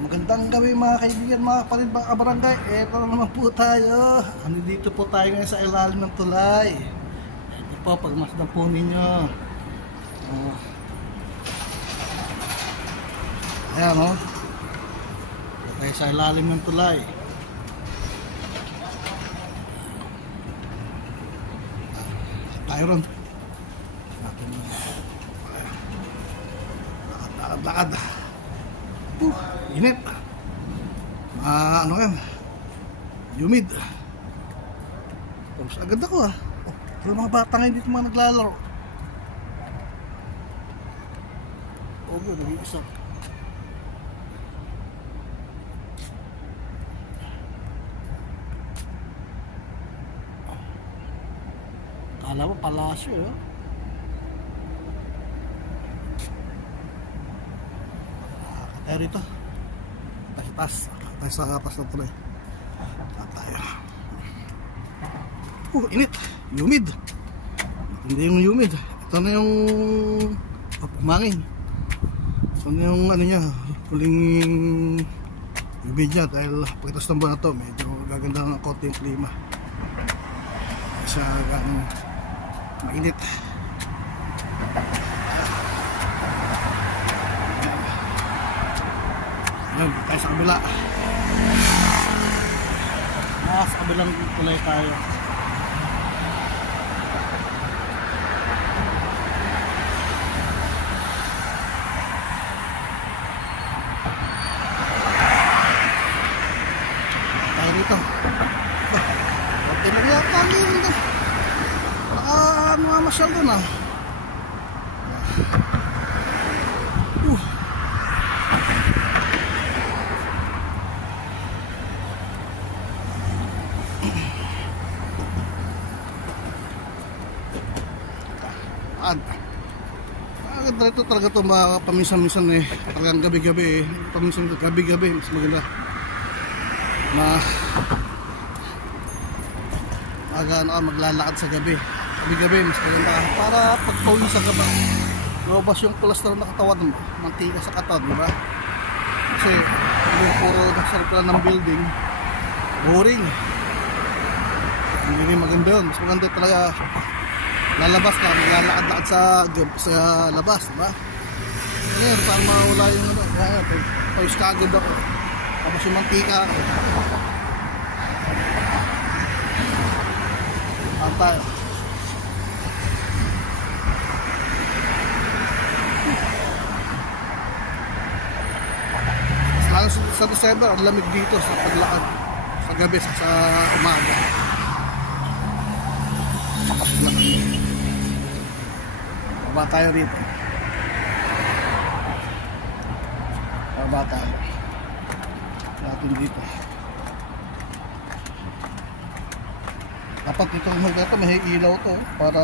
Magandang gabi mga kaibigan, mga kapatid, mga kabarangay. Eto na naman po tayo. Dito po tayo ngayon sa ilalim ng tulay. Ito po, pagmasdan po ninyo. Ayan o. Tayo sa ilalim ng tulay. Tayo ron. Lakad. Init. Ano yan? Humid. Tapos agad ako Yung mga bata ngayon dito mga naglalaro. Nag-iisa. Kala mo palasyo Kaya rito tayo sa apas na tuloy. Tayo. Init. Humid. Hindi yung humid. Ito na yung pumangin. Ito na yung ano niya, huling humid niya. Dahil pagkatapos ng buwan na to, medyo gaganda ng konti yung klima. Siya ganun mainit. Ayan, tayo sa kabila. Sa kabilang tulay tayo. Tayo rito. Pati lang yata yun. Mamasyal doon Ito talaga ito paminsan-minsan talagang gabi-gabi paminsan gabi-gabi mas maganda maglalakad sa gabi-gabi mas maganda para pagpawisan ka ba lumabas yung cholesterol na katawan mo, mantika sa katawan, diba? Kasi puro nasarap ng building, boring, hindi maganda yun. Mas maganda talaga lalabas ka, maglalakad-lakad sa labas, diba? Ngayon, para mawala yung pawis ka agad ako, tapos yung mantika tayo. Lalo sa December, ang lamig dito sa paglakad sa gabi, sa umaga. Baba tayo rito. Baba tayo. Natin dito. Dapat itong hanggang ito may ilaw to para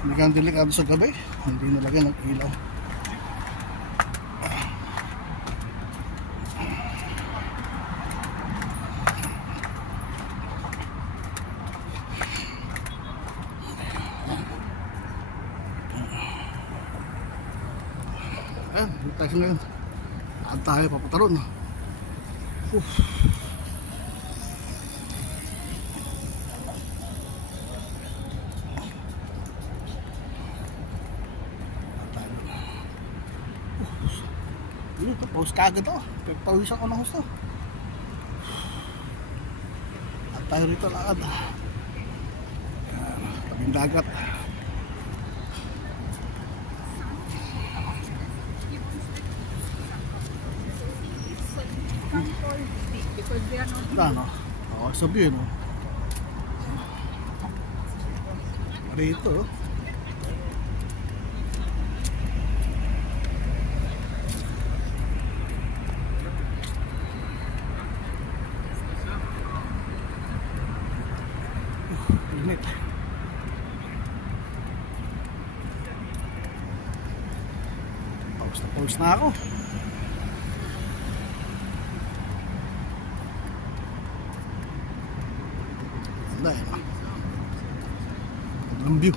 hindi kang delikado sa gabi. Hindi nalagyan ng ilaw. Dito tayo ngayon. Saan tayo papunta ron? Ito, pause ka agad ako. Pawisan ko ng gusto. At tayo rito lakad. Tabing dagat. Ano? Sabihin mo. Rito. Init. Pause na ako. Dahil ang view.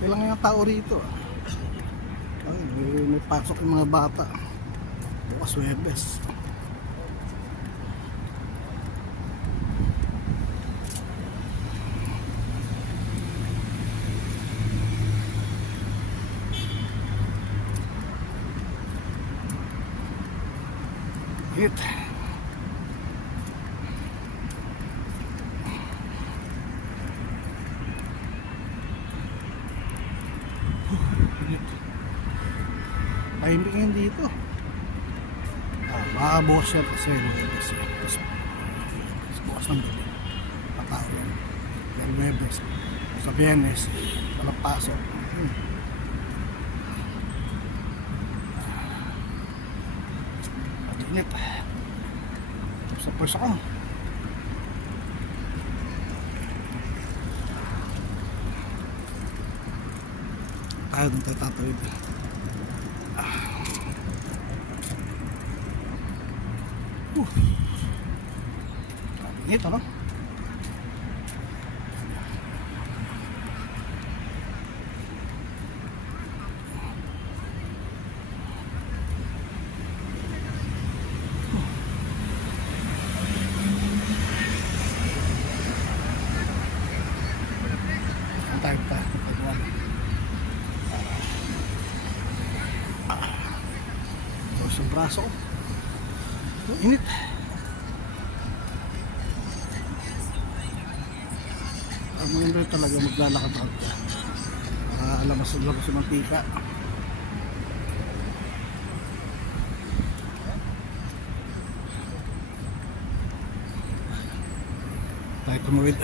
Ilang yung tao rito. Ay, may pasok yung mga bata. Bukas Huwebes. Hit. Tahimik ngayon dito. Baka bukas yan kasi bukas ng gabi patao yan dahil Huwebes sa Biyernes walang pasok. At init sa pwersa ko. Tayo dun tayo tatawid. Ito no? Tayo sa braso. Init. Ang maganda talaga maglalakad ka para alam mas labas sa mantika. Tayo tumawid.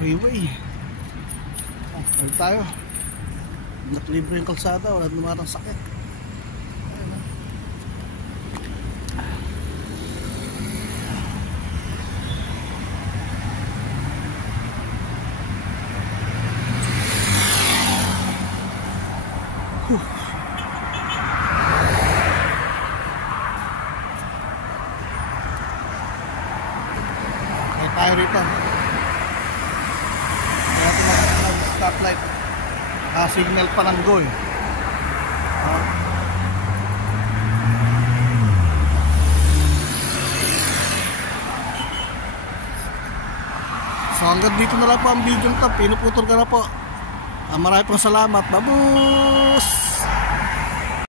Freeway. Ayun tayo. Naklibre yung kalsada, wala naman ang sakit. Kaya tayo rito. Stoplight, signal pa ng go eh. So hanggang dito na lang po ang video nito. Pinuputol ka na po. Maraming pong salamat. Babu!